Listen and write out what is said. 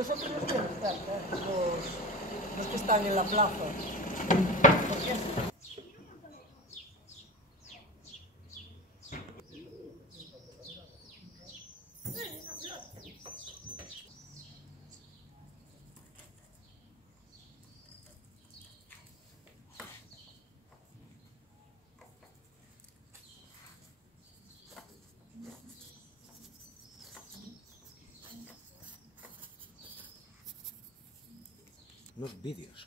Los otros los tienes cerca, los que están en la plaza. ¿Por qué? Unos vídeos.